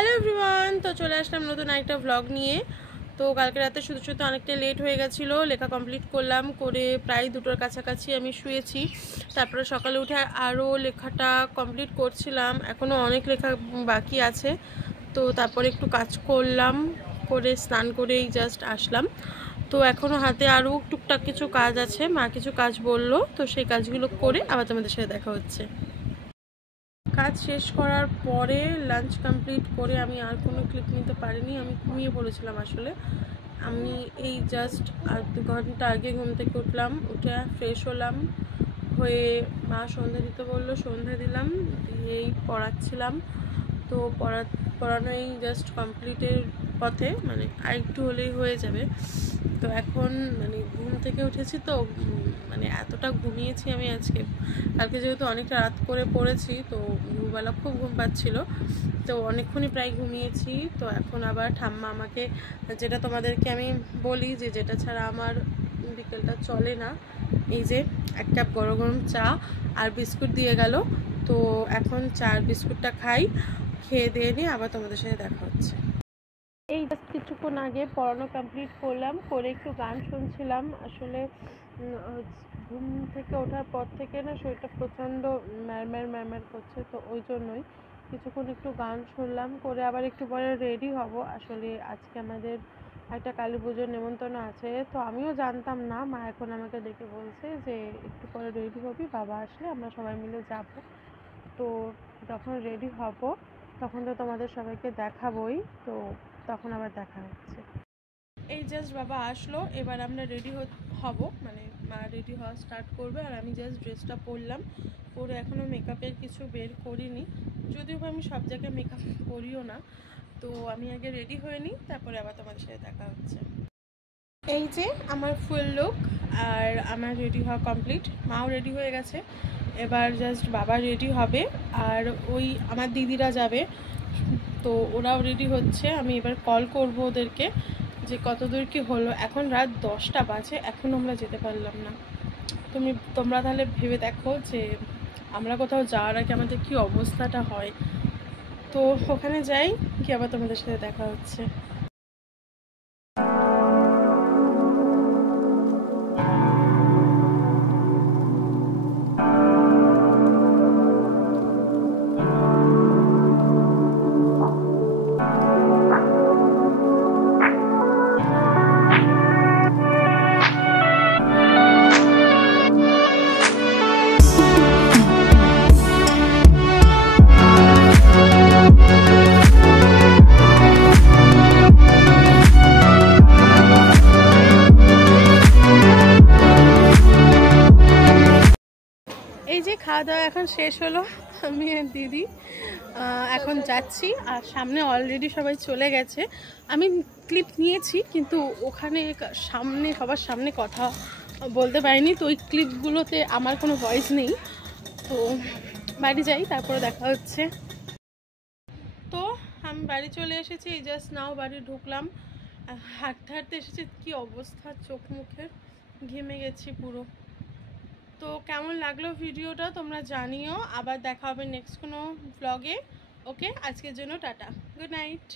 Hello everyone, তো চলে আসলাম নতুন একটা ব্লগ নিয়ে। তো কালকে রাতে শুধু শুধু অনেকটা লেট হয়ে গেছিলো, লেখা কমপ্লিট করলাম, করে প্রায় 2টোর কাছাকাছি আমি শুয়েছি। তারপরে সকালে উঠে আরও লেখাটা কমপ্লিট করছিলাম, এখনও অনেক লেখা বাকি আছে। তো তারপরে একটু কাজ করলাম, করে স্নান করেই জাস্ট আসলাম। তো এখনও হাতে আরও টুকটাক কিছু কাজ আছে, মা কিছু কাজ বললো, তো সেই কাজগুলো করে আবার তোমাদের সাথে দেখা হচ্ছে। কাজ শেষ করার পরে লাঞ্চ কমপ্লিট করে আমি আর কোনো ক্লিপ নিতে পারিনি, আমি ঘুমিয়ে পড়েছিলাম। আসলে আমি এই জাস্ট 2 ঘন্টা আগে ঘুম থেকে উঠলাম, উঠে ফ্রেশ হলাম, হয়ে মা সন্ধ্যা দিতে বললো, সন্ধ্যা দিলাম, দিয়েই পড়াচ্ছিলাম। তো পড়ানোই জাস্ট কমপ্লিটের পথে, মানে আর একটু হলেই হয়ে যাবে। তো এখন মানে ঘুম থেকে উঠেছি, তো মানে এতটা ঘুমিয়েছি আমি আজকে, কালকে যেহেতু অনেকটা রাত করে পড়েছি, তো দুবেলা খুব ঘুম পাচ্ছিল, তো অনেকক্ষণই প্রায় ঘুমিয়েছি। তো এখন আবার ঠাম্মা আমাকে, যেটা তোমাদেরকে আমি বলি যে যেটা ছাড়া আমার বিকেলটা চলে না, এই যে 1 কাপ গরম গরম চা আর বিস্কুট দিয়ে গেল। তো এখন চা আর বিস্কুটটা খাই, খেয়ে দিয়ে নিয়ে আবার তোমাদের সাথে দেখা হচ্ছে। এই জাস্ট কিছুক্ষণ আগে পড়ানো কমপ্লিট করলাম, করে একটু গান শুনছিলাম। আসলে ঘুম থেকে ওঠার পর থেকে না শরীরটা প্রচণ্ড ম্যারম্যার করছে, তো ওই জন্যই কিছুক্ষণ একটু গান শুনলাম, করে আবার একটু পরে রেডি হব। আসলে আজকে আমাদের একটা কালী পুজোর নেমন্তন্ন আছে, তো আমিও জানতাম না, মা এখন আমাকে ডেকে বলছে যে একটু পরে রেডি হবি, বাবা আসলে আমরা সবাই মিলে যাব। তো যখন রেডি হব তখন তো তোমাদের সবাইকে দেখাবই, তো তখন আবার দেখা হচ্ছে। এই জাস্ট বাবা আসলো, এবার আমরা রেডি হব, মানে মা রেডি হওয়া স্টার্ট করবে, আর আমি জাস্ট ড্রেসটা পরলাম, পরে এখনও মেকআপের কিছু বের করিনি, যদিও আমি সব জায়গায় মেকআপ করিও না। তো আমি আগে রেডি হয়ে নিই, তারপরে আবার তোমাদের সাথে দেখা হচ্ছে। এই যে আমার ফুল লুক, আর আমার রেডি হওয়া কমপ্লিট, মাও রেডি হয়ে গেছে, এবার জাস্ট বাবা রেডি হবে, আর ওই আমার দিদিরা যাবে, তো ওরাও রেডি হচ্ছে। আমি এবার কল করব ওদেরকে যে কত দূর কি হলো। এখন রাত 10টা বাজে, এখনও আমরা যেতে পারলাম না। তোমরা তাহলে ভেবে দেখো যে আমরা কোথাও যাওয়ার আগে আমাদের কি অবস্থাটা হয়। তো ওখানে যাই, কি আবার তোমাদের সাথে দেখা হচ্ছে। এই যে খাওয়া দাওয়া এখন শেষ হলো, আমি আর দিদি এখন যাচ্ছি, আর সামনে অলরেডি সবাই চলে গেছে। আমি ক্লিপ নিয়েছি, কিন্তু ওখানে সবার সামনে কথা বলতে পারিনি, তো ওই ক্লিপগুলোতে আমার কোনো ভয়েস নেই। তো বাড়ি যাই, তারপরে দেখা হচ্ছে। তো আমি বাড়ি চলে এসেছি, এই জাস্ট নাও বাড়ি ঢুকলাম, হাঁটতে হাঁটতে এসেছি, কি অবস্থা চোখ মুখের, ঘেমে গেছি পুরো। তো কেমন লাগলো ভিডিওটা তোমরা জানিও, আবার দেখা হবে নেক্সট কোনো ব্লগে। ওকে, আজকের জন্য টাটা, গুড নাইট।